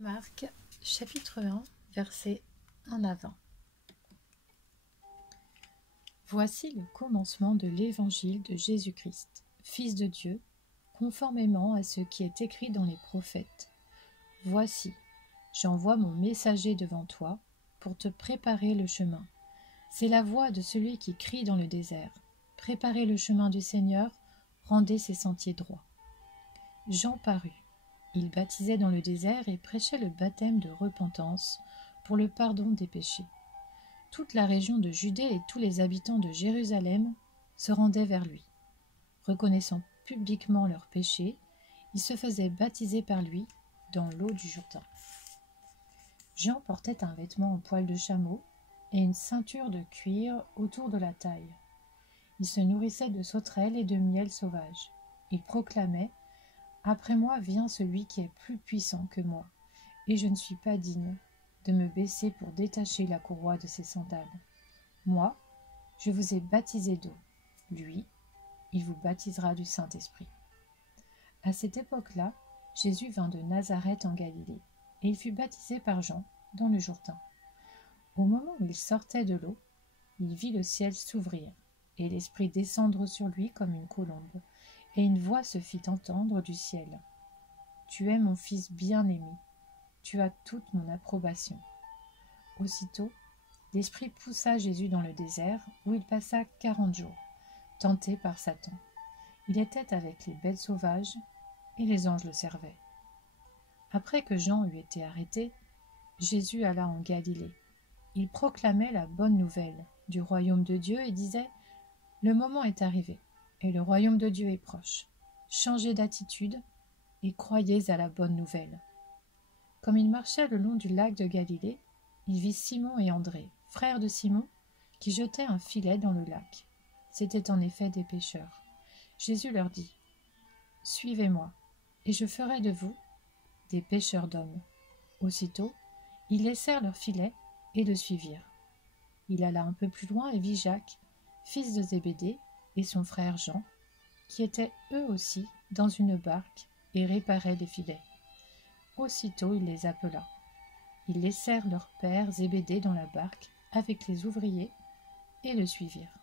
Marc, chapitre 1, verset 1 à 20. Voici le commencement de l'évangile de Jésus-Christ, Fils de Dieu, conformément à ce qui est écrit dans les prophètes. Voici, j'envoie mon messager devant toi pour te préparer le chemin. C'est la voix de celui qui crie dans le désert. Préparez le chemin du Seigneur, rendez ses sentiers droits. Jean parut. Il baptisait dans le désert et prêchait le baptême de repentance pour le pardon des péchés. Toute la région de Judée et tous les habitants de Jérusalem se rendaient vers lui. Reconnaissant publiquement leurs péchés, ils se faisaient baptiser par lui dans l'eau du Jourdain. Jean portait un vêtement en poil de chameau et une ceinture de cuir autour de la taille. Il se nourrissait de sauterelles et de miel sauvage. Il proclamait: Après moi vient celui qui est plus puissant que moi, et je ne suis pas digne de me baisser pour détacher la courroie de ses sandales. Moi, je vous ai baptisé d'eau. Lui, il vous baptisera du Saint-Esprit. À cette époque-là, Jésus vint de Nazareth en Galilée, et il fut baptisé par Jean dans le Jourdain. Au moment où il sortait de l'eau, il vit le ciel s'ouvrir, et l'Esprit descendre sur lui comme une colombe, et une voix se fit entendre du ciel. Tu es mon Fils bien-aimé, tu as toute mon approbation. Aussitôt, l'Esprit poussa Jésus dans le désert, où il passa 40 jours, tenté par Satan. Il était avec les bêtes sauvages, et les anges le servaient. Après que Jean eut été arrêté, Jésus alla en Galilée. Il proclamait la bonne nouvelle du royaume de Dieu et disait: Le moment est arrivé, et le royaume de Dieu est proche. Changez d'attitude et croyez à la bonne nouvelle. Comme il marchait le long du lac de Galilée, il vit Simon et André, frères de Simon, qui jetaient un filet dans le lac. C'étaient en effet des pêcheurs. Jésus leur dit: Suivez-moi, et je ferai de vous des pêcheurs d'hommes. Aussitôt, ils laissèrent leur filet et le suivirent. Il alla un peu plus loin et vit Jacques, fils de Zébédée, et son frère Jean, qui étaient eux aussi dans une barque et réparaient des filets. Aussitôt il les appela. Ils laissèrent leur père Zébédée dans la barque avec les ouvriers et le suivirent.